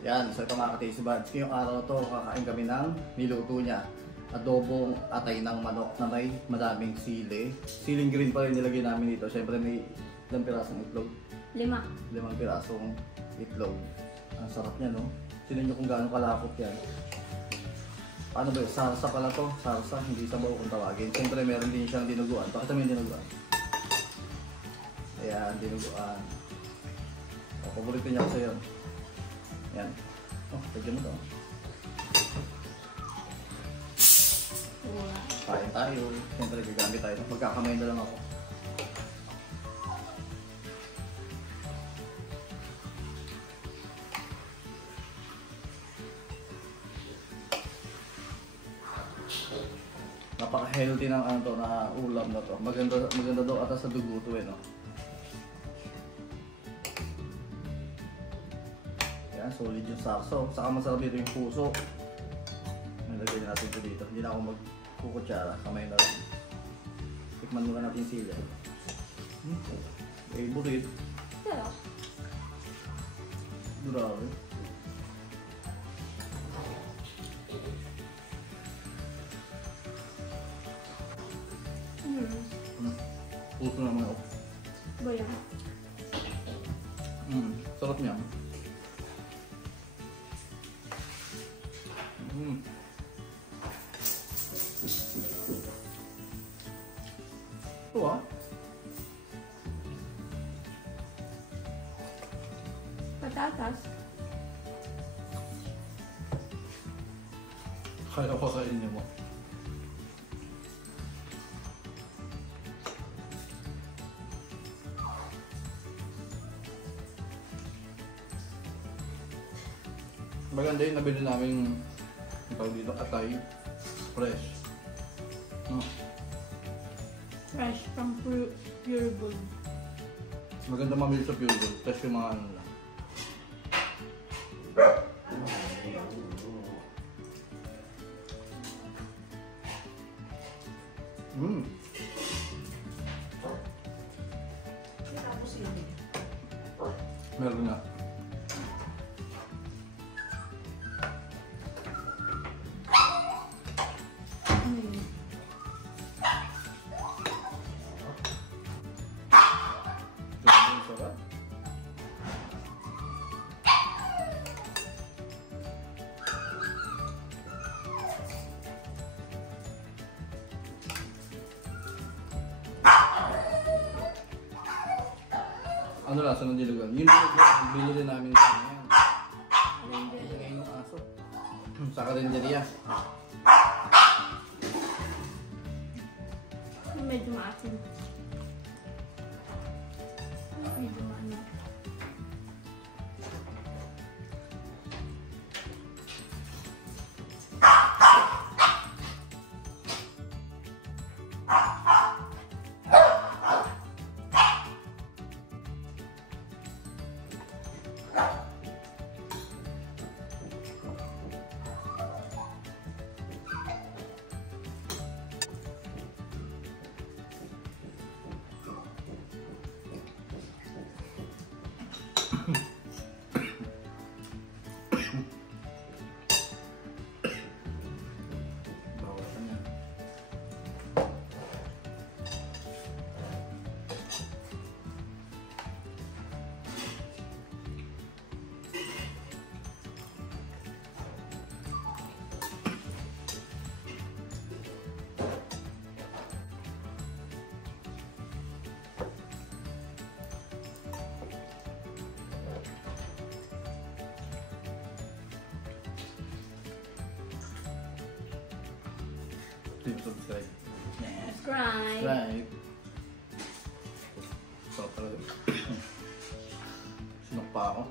Yan, so ito mga ka-Tasty Buds. Ngayong araw to, kakain kami ng niluto niya. Adobong atay ng manok na may madaming sili. Siling green pa rin nilagay namin dito. Siyempre may ilang pirasong itlog? 5. 5 pirasong itlog. Ang sarap niya, no? Sino nyo kung gaano kalapot yan. Ano ba yun? Sarsa pala to. Sarsa, hindi sabaw kung tawagin. Siyempre meron din siyang dinuguan. Pakita mo yung dinuguan. Ayan, dinuguan. O, paborito niya kasi yun. Yan. Oh, lagyan mo to. Kain tayo. Siyempre, gagamit tayo. Magkakamay na lang ako. Napaka-healthy ng ano to, na ulam na to. Maganda daw ata sa dugo to eh, no? Solid yung sarso. Saka masarap dito yung puso. Nalagay natin ito dito. Hindi na ako magkukutsara. Kamay na lang. Tikman muna natin yung sili. Favorite. Sarap. Grabe. Puso naman ako. Goya. Sarap niya. Ito ah. Patatas. Kaya ko sa inyo mo. Maganda yung nabili namin tawag dito, atay. Fresh. Fresh from Pure Gold. Maganda mamili sa Pure Gold. Fresh yung mga ano lang. Meron nga. Ano lasa ng dilugan? Yung dilugan, binili namin sa yan. Ngayon yung aso. Sa karinderya. Medyo maasin. Medyo maano. Bawasan yan. Please subscribe. Subscribe. Sarap talaga. Sinok pa ako.